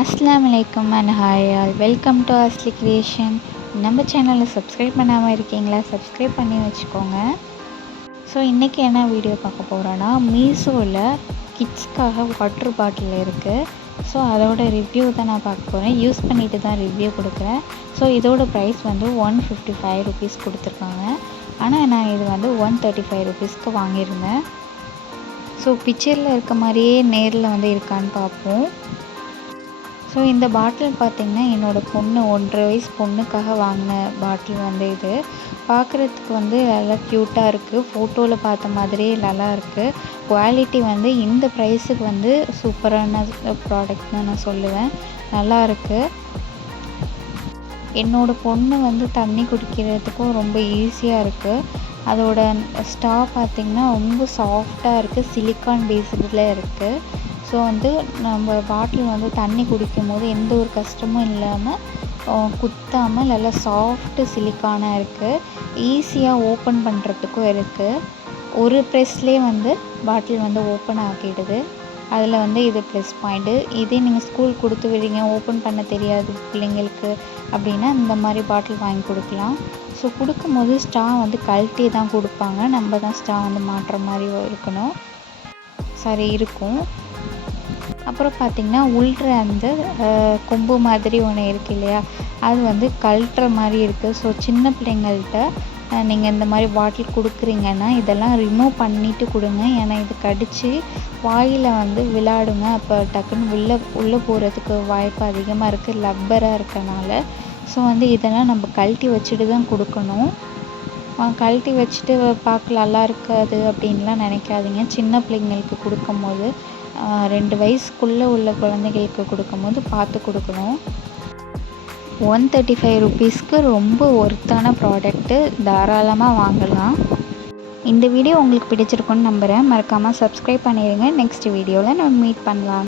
அஸ்ஸலாமு அலைக்கும் and hi all, welcome to Asli creation. நம்ம சேனலில் சப்ஸ்கிரைப் பண்ணாமல் இருக்கீங்களா? சப்ஸ்கிரைப் பண்ணி வச்சுக்கோங்க. ஸோ இன்றைக்கி என்ன வீடியோ பார்க்க போகிறோன்னா, மீஷோவில் கிட்ஸ்க்காக வாட்டர் பாட்டில் இருக்குது. ஸோ அதோட ரிவ்யூ தான் நான் பார்க்க போகிறேன். யூஸ் பண்ணிவிட்டு தான் ரிவ்யூ கொடுக்குறேன். ஸோ இதோட ப்ரைஸ் வந்து 155 ருபீஸ் கொடுத்துருக்காங்க. ஆனால் நான் இது வந்து 135 ருபீஸ்க்கு வாங்கியிருந்தேன். ஸோ பிக்சரில் இருக்க மாதிரியே நேரில் வந்து இருக்கான்னு பார்ப்போம். ஸோ இந்த பாட்டில் பார்த்திங்கன்னா என்னோடய பொண்ணு 1.5 வயசு பொண்ணுக்காக வாங்கின பாட்டில் வந்து இது. பார்க்குறதுக்கு வந்து நல்லா க்யூட்டாக இருக்குது. ஃபோட்டோவில் பார்த்த மாதிரியே நல்லா இருக்குது. குவாலிட்டி வந்து இந்த ப்ரைஸுக்கு வந்து சூப்பரான ப்ராடக்ட்னு நான் சொல்லுவேன். நல்லா இருக்குது. என்னோடய பொண்ணு வந்து தண்ணி குடிக்கிறதுக்கும் ரொம்ப ஈஸியாக இருக்குது. அதோட ஸ்ட்ரா பார்த்திங்கன்னா ரொம்ப சாஃப்டாக இருக்குது. சிலிக்கான் பேஸ்டில் இருக்குது. ஸோ வந்து நம்ம பாட்டில் வந்து தண்ணி குடிக்கும்போது எந்த ஒரு கஷ்டமும் இல்லாமல் குத்தாமல் நல்லா சாஃப்ட்டு சிலிக்கானாக இருக்குது. ஈஸியாக ஓப்பன் பண்ணுறதுக்கும் இருக்குது. ஒரு ப்ரெஸ்லேயே வந்து பாட்டில் வந்து ஓப்பன் ஆக்கிடுது. அதில் வந்து இது ப்ளஸ் பாயிண்ட்டு. இதே நீங்கள் ஸ்கூல் கொடுத்து விடுறீங்க, ஓப்பன் பண்ண தெரியாது பிள்ளைங்களுக்கு அப்படின்னா இந்த மாதிரி பாட்டில் வாங்கி கொடுக்கலாம். ஸோ கொடுக்கும்போது ஸ்ட்ரா வந்து கழட்டி தான் கொடுப்பாங்க. நம்ம தான் ஸ்ட்ரா வந்து மாட்டுற மாதிரி இருக்கணும். சரி இருக்கும். அப்புறம் பார்த்திங்கன்னா உள்ற அந்த கொம்பு மாதிரி ஒன்று இருக்குது இல்லையா, அது வந்து கழட்டுற மாதிரி இருக்குது. ஸோ சின்ன பிள்ளைங்கள்ட்ட நீங்கள் இந்த மாதிரி பாட்டில் கொடுக்குறீங்கன்னா இதெல்லாம் ரிமூவ் பண்ணிவிட்டு கொடுங்க. ஏன்னா இது கடித்து வாயில் வந்து விளையாடுங்க. அப்போ டக்குன்னு உள்ளே போகிறதுக்கு வாய்ப்பு அதிகமாக இருக்குது, லப்பராக இருக்கனால. ஸோ வந்து இதெல்லாம் நம்ம கழட்டி வச்சுட்டு தான் கொடுக்கணும். கழட்டி வச்சுட்டு பார்க்க நல்லா இருக்காது அப்படின்லாம் நினைக்காதீங்க. சின்ன பிள்ளைங்களுக்கு கொடுக்கும்போது 2 வயசுக்குள்ளே உள்ள குழந்தைகளுக்கு கொடுக்கும்போது பார்த்து கொடுக்கணும். 135 ருபீஸ்க்கு ரொம்ப ஒர்த்தான ப்ராடக்ட்டு, தாராளமாக வாங்கலாம். இந்த வீடியோ உங்களுக்கு பிடிச்சிருக்குன்னு நம்புகிறேன். மறக்காமல் சப்ஸ்கிரைப் பண்ணிடுங்க. நெக்ஸ்ட் வீடியோவில் நம்ம மீட் பண்ணலாம்.